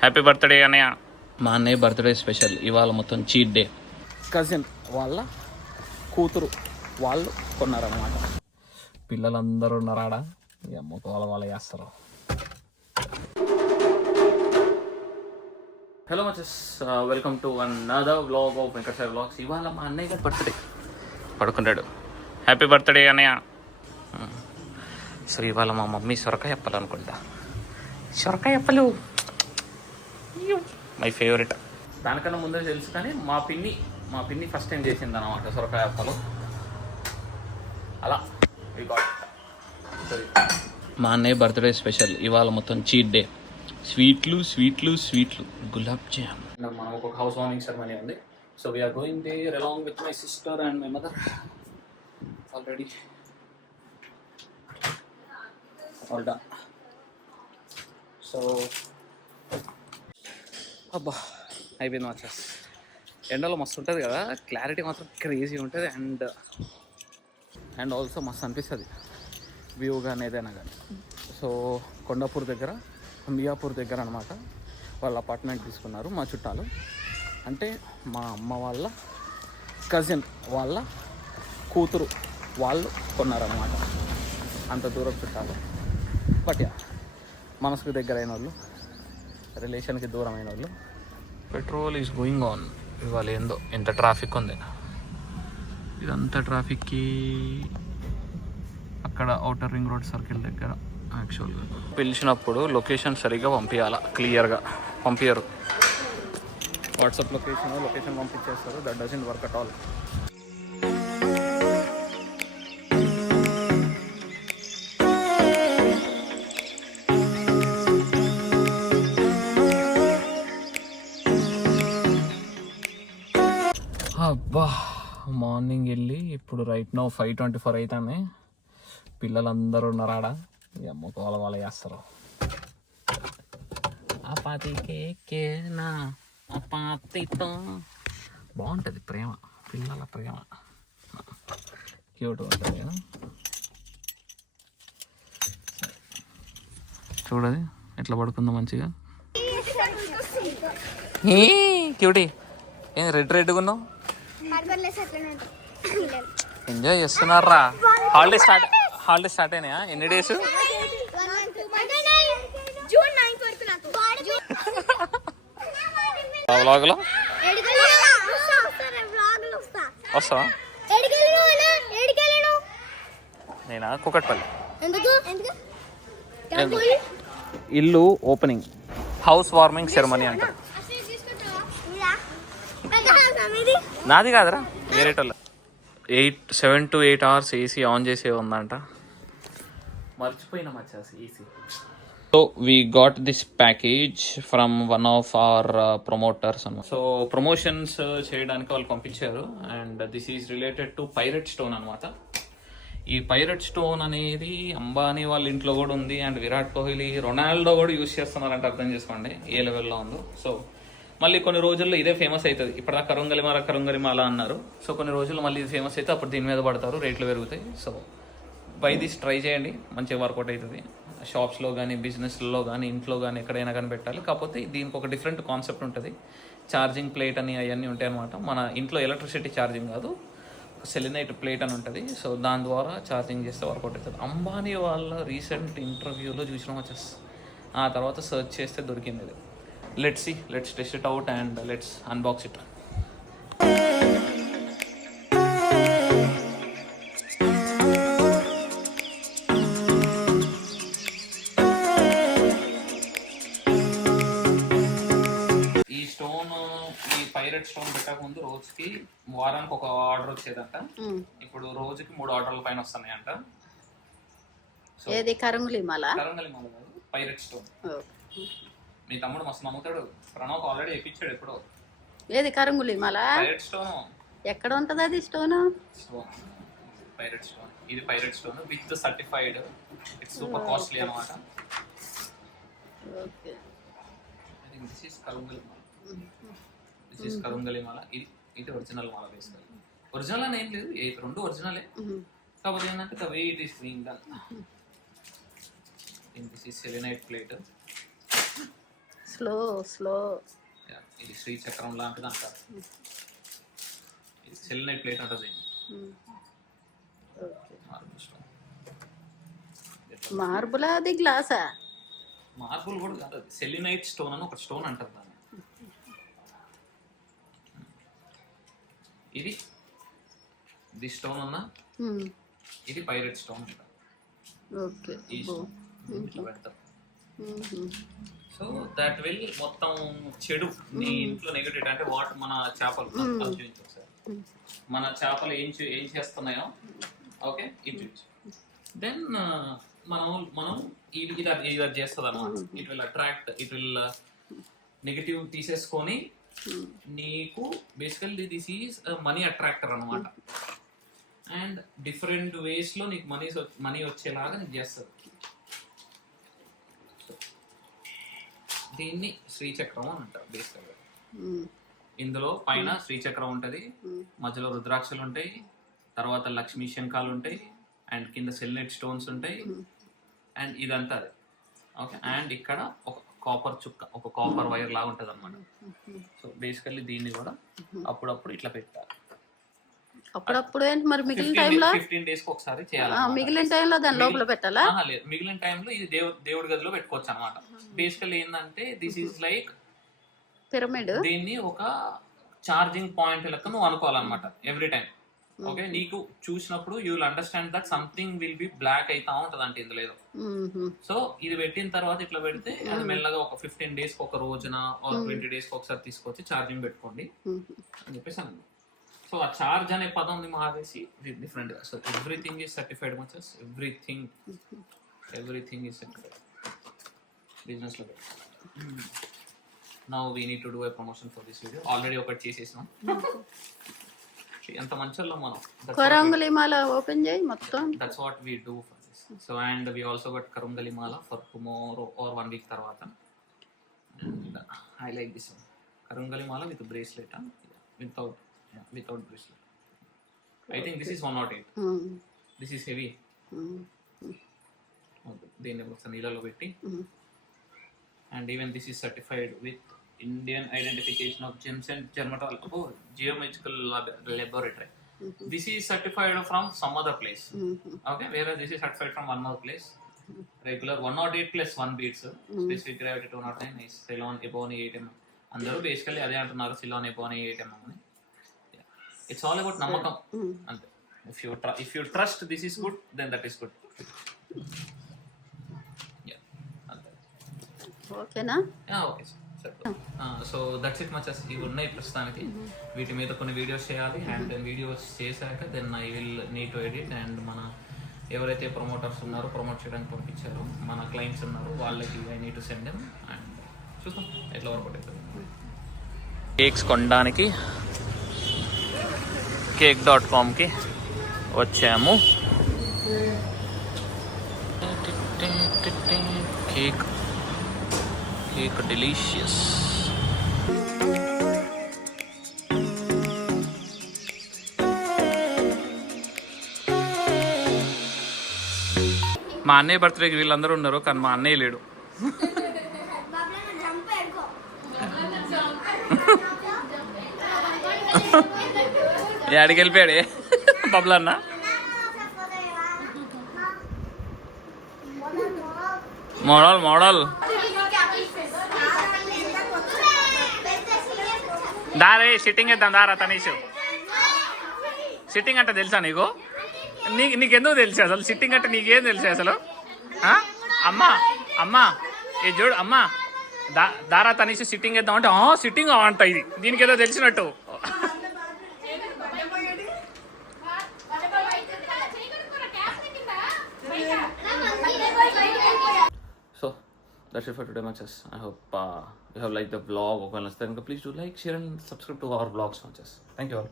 Happy birthday అన్నయ్య. మా అన్నయ్య బర్త్డే స్పెషల్ ఇవాళ మొత్తం చీట్ డే. కజిన్ వాళ్ళ కూతురు వాళ్ళు కొన్నారన్నమాట. పిల్లలందరూ ఉన్నారాడ, అమ్మకు వాళ్ళ చేస్తారు. హలో మచెస్, welcome to another vlog of Venkateswara vlogs. ఇవాళ మా అన్నయ్య గారు బర్త్డే, పడుకున్నాడు. హ్యాపీ బర్త్డే అన్నయ్య. సో ఇవాళ మా మమ్మీ సొరకాయ అప్పలు అనుకుంటా. సొరకాయ అప్పలు మై ఫేవరెట్. దానికన్నా ముందే తెలుసు కానీ మా పిన్ని ఫస్ట్ టైం చేసింది అన్నమాట సొరకాయ అప్పలు. అలా మా అన్నయ్య బర్త్డే స్పెషల్ ఇవాళ మొత్తం చీట్ డే. స్వీట్లు గులాబ్ జామ్. మనం ఒక హౌస్ వార్మింగ్ సెరమనీ ఉంది. So we're going there along with my sister and my mother. Already all done. So అబ్బా అయిపోయింది వచ్చేసి. ఎండలో మస్తు ఉంటుంది కదా, క్లారిటీ మాత్రం క్రేజీ ఉంటుంది. అండ్ ఆల్సో మస్తు అనిపిస్తుంది వ్యూ కానీ ఏదైనా కానీ. సో కొండాపూర్ దగ్గర, మియాపూర్ దగ్గర అనమాట వాళ్ళ అపార్ట్మెంట్ తీసుకున్నారు మా చుట్టాలు. అంటే మా అమ్మ వాళ్ళ కజిన్ వాళ్ళ కూతురు వాళ్ళు కొన్నారనమాట. అంత దూరం చుట్టాలు. బట్ యా, మనసుకు దగ్గర అయిన వాళ్ళు, రిలేషన్కి దూరం అయిన వాళ్ళు. Petrol is going on. ఇవాళ ఏందో ఎంత ట్రాఫిక్ ఉంది. ఇదంతా ట్రాఫిక్కి అక్కడ ఔటర్ రింగ్ రోడ్ సర్కిల్ దగ్గర. యాక్చువల్గా పిలిచినప్పుడు లొకేషన్ సరిగ్గా పంపించాలా, క్లియర్గా పంపించరు. వాట్సాప్ లొకేషన్ పంపించేస్తారు. That doesn't work at all. అబ్బా, మార్నింగ్ వెళ్ళి ఇప్పుడు రైట్ నో 5:24 అవుతానే. పిల్లలందరూ ఉన్నారాడ, అమ్మకు వాళ్ళ చేస్తారు. అపాతికేనా అపాతితో బాగుంటుంది ప్రేమ, పిల్లల ప్రేమ క్యూట్ ఉంటుంది కదా. చూడది ఎట్లా పడుకుందో మంచిగా. క్యూటీ ఏం రెడ్గా ఉన్నావు? ఎంజాయ్ చేస్తున్నారా? హాలిడే స్టార్ట్ అయినాయా? ఎన్ని డేస్? వ్లాగ్లో వస్తావా? నేనా కుకట్పల్లి. ఇల్లు ఓపెనింగ్, హౌస్ వార్మింగ్ సెరమనీ అంటారు. నాది కాదురా, వేరేటోళ్ళ. 7 to 8 hours ఏసీ ఆన్ చేసే ఉందంట. మర్చిపోయినా వచ్చేసి AC. So we got this package from one of our promoters అన్నమాట. సో ప్రమోషన్స్ చేయడానికి వాళ్ళు పంపించారు. And this is related to parrot stone అనమాట. ఈ పైరెట్ స్టోన్ అనేది అంబానీ వాళ్ళ ఇంట్లో కూడా ఉంది. అండ్ విరాట్ కోహ్లీ, రొనాల్డో కూడా యూజ్ చేస్తున్నారంటే అర్థం చేసుకోండి ఏ లెవెల్లో ఉందో. సో మళ్ళీ కొన్ని రోజుల్లో ఇదే ఫేమస్ అవుతుంది. ఇప్పుడా కరుంగలిమాల అన్నారు. సో కొన్ని రోజుల్లో మళ్ళీ ఇది ఫేమస్ అయితే అప్పుడు దీని మీద పడతారు, రేట్లు పెరుగుతాయి. సో బై దిస్ ట్రై చేయండి, మంచిగా వర్కౌట్ అవుతుంది. షాప్స్లో కానీ, బిజినెస్లో కానీ, ఇంట్లో కానీ, ఎక్కడైనా కానీ పెట్టాలి. కాకపోతే దీనికి ఒక డిఫరెంట్ కాన్సెప్ట్ ఉంటుంది. ఛార్జింగ్ ప్లేట్ అని అవన్నీ ఉంటాయి అనమాట. మన ఇంట్లో ఎలక్ట్రిసిటీ ఛార్జింగ్ కాదు, ఒక సెలినైట్ ప్లేట్ అని ఉంటుంది. సో దాని ద్వారా ఛార్జింగ్ చేస్తే వర్కౌట్ అవుతుంది. అంబానీ వాళ్ళ రీసెంట్ ఇంటర్వ్యూలో చూసిన వచ్చేసి ఆ తర్వాత సెర్చ్ చేస్తే దొరికింది ఇది. Let's test it out and let's unbox it. ఈ స్టోన్, ఈ పైరెట్ స్టోన్ పెట్టక ముందు రోజుకి వారానికి ఒక ఆర్డర్ వచ్చేదంట. ఇప్పుడు రోజుకి 3 ఆర్డర్ల పైన వస్తున్నాయంట. ఏది కరంగులిమాల కాదు, పైరెట్ స్టోన్. మీ తమ్ముడు మస్తు నమ్ముతాడు. ప్రణవ్ ఆల్రెడీ ఎక్కించాడు ఎప్పుడో. ఏది కరంగులిమాల? పైరెట్ స్టోన్ ఎక్కడ ఉంటది అది స్టోన్? Pyrite stone. ఇది pyrite stone with certified. It's super costly అన్నమాట. Okay, I think this is కరుంగలిమాల. ఇది ఒరిజినల్ మాల. బేసికల్ ఒరిజినల్ అని ఏం లేదు, 2 ఒరిజినలే. కాకపోతే ఏంటంటే the way it is being done. This is selenite plate. Slow slow. ఇది శ్రీచక్రం లాంటిది అంటారు. ఇది సెలినైట్ ప్లేట్ ఉంటుంది. మార్బులా అది గ్లాసా? మార్బుల్ కూడా కాదు, అది సెలినైట్ స్టోన్ అని ఒక స్టోన్ అంటారు దాన్ని. ఇది స్టోన్ అన్నా, ఇది పైరెట్ స్టోన్ అంటారు. ఓకే. ఈ స్టోన్ ఇంట్లో పెడతారు. సో దట్ విల్ మొత్తం చెడు నీ ఇంట్లో నెగటివ్ అంటే వాట్ మన చేపలు చూపించు ఒకసారి. మన చేపలు ఏం చేస్తున్నాయో ఓకే ఇది చూపించు. దెన్ మనం ఇది చేస్తుంది అన్నమాట. It will attract, it will negative తీసేసుకొని నీకు basically this is money attractor అనమాట. అండ్ డిఫరెంట్ వేస్ లో నీకు మనీ వచ్చేలాగా నీకు చేస్తుంది. దీన్ని శ్రీచక్రం అని అంటారు బేసికల్గా. ఇందులో పైన శ్రీచక్రం ఉంటది, మధ్యలో రుద్రాక్షలు ఉంటాయి, తర్వాత లక్ష్మీ శంఖాలు ఉంటాయి, అండ్ కింద సెల్నైట్ స్టోన్స్ ఉంటాయి, అండ్ ఇదంతా అది ఓకే. అండ్ ఇక్కడ ఒక కాపర్ చుక్క, ఒక కాపర్ వైర్ లాగా ఉంటుంది అనమాట. సో బేసికల్లీ దీన్ని కూడా అప్పుడప్పుడు ఇట్లా పెట్టాలి. అప్పుడప్పుడు ఏంటి మరి మిగిలిన టైంలో? 15 days కి ఒకసారి చేయాలి. మిగిలిన టైంలో దాని లోపల పెట్టాలా? లేదు, మిగిలిన టైంలో ఇది దేవుడి గదిలో పెట్టుకోవచ్చు అనమాట. బేసికల్లీ ఏంటంటే దిస్ ఈజ్ లైక్ పిరమిడ్. దీన్ని ఒక ఛార్జింగ్ పాయింట్ లెక్క నువ్వు అనుకోవాలన్నమాట ఎవ్రీ టైం. ఓకే, నీకు చూసినప్పుడు you will understand that something will be black అయితా ఉంటది అంటే ఇందులో ఏదో. సో ఇది పెట్టిన తర్వాత ఇట్లా పెడితే అది మెల్లగా ఒక 15 days కి ఒక రోజున 20 days కి ఒకసారి తీసుకొచ్చి ఛార్జింగ్ పెట్టుకోండి అని చెప్పేసి అన్నాను. సో ఆ చార్జ్ అనే పదం మారేసి డిఫరెంట్ గా. సో ఎవ్రీథింగ్ ఈజ్ సర్టిఫైడ్ మచస్, ఎవ్రీథింగ్ ఈజ్ సర్టిఫైడ్ బిజినెస్ లో. Now we need to do a promotion for this video. Already ఒకటి చేసేసినాం. ఎంత మంచిలో మనం కరంగులి మాల ఓపెన్ చేయి మొత్తం. That's what we do for this. So and we also got karungali mala for tomorrow or 1 week తర్వాత. And I like this one, karungali mala with bracelet, without bracelet. I think this is 108. This is heavy. దీన్ని ఒకసారి నీళ్ళలో పెట్టి, and even this is certified with Indian identification of gems and geometrical laboratory. This is certified from some other place. Okay, whereas this is certified from one more place. Regular 108 plus 1 beats. Specific gravity 209 is Ceylon above 8 mm. అందరూ basically అదే అంటున్నారు, Ceylon above 8 mm అని. It's all about namakam. And if you trust this is good, then that is good. Yeah. Okay na? Yeah, okay. So that's it much as ఇవి ఉన్నాయి ప్రస్తుతానికి. వీటి మీద కొన్ని వీడియోస్ చేయాలి, అండ్ దెన్ వీడియోస్ చేశాక then I will need to edit. And మన ఎవరైతే ప్రమోటర్స్ ఉన్నారో, ప్రమోట్ చేయడానికి పంపించారో, మన క్లయింట్స్ ఉన్నారు, వాళ్ళకి I need to send them. And చూద్దాం ఎట్లా వర్క్ అవుతుంది. కేక్స్ కొనడానికి cake.comకి వచ్చాము. Cake delicious. మా అన్నయ్య బర్త్డేకి వీళ్ళందరూ ఉన్నారు, కానీ మా అన్నయ్య లేడు. అడిగి వెళ్ళిపోయాడే బబ్లన్న. మోడల్ దారే సిట్టింగ్ వేద్దాం దారా తనీష్. సిట్టింగ్ అంటే తెలుసా నీకు? నీకెందుకు తెలుసు అసలు సిట్టింగ్ అంటే? నీకేం తెలుసు అసలు? అమ్మా ఏ చూడు అమ్మా, దారా తనీష్ సిట్టింగ్ వేద్దాం అంటే సిట్టింగ్ అంట. ఇది దీనికి ఏదో తెలిసినట్టు. So that's it for today muchas. I hope you have liked the vlog. Please do like, share and subscribe to our vlogs muchas. Thank you all.